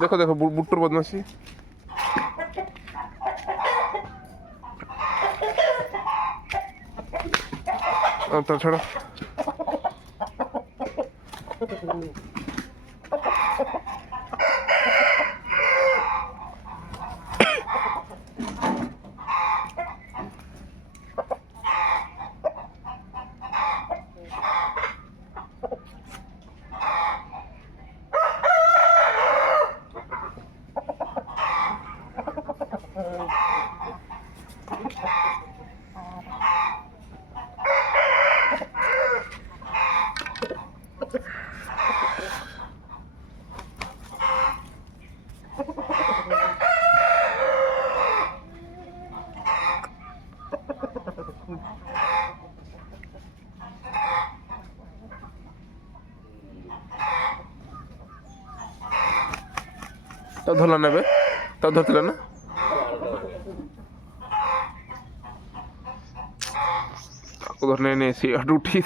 দেখো দেখো বুট্টুর বদমাসি। তা ছাড়ো। তাও ধরলা নেবে, তাও ধরছিল না। ধরে নিয়ে এসে উঠিয়ে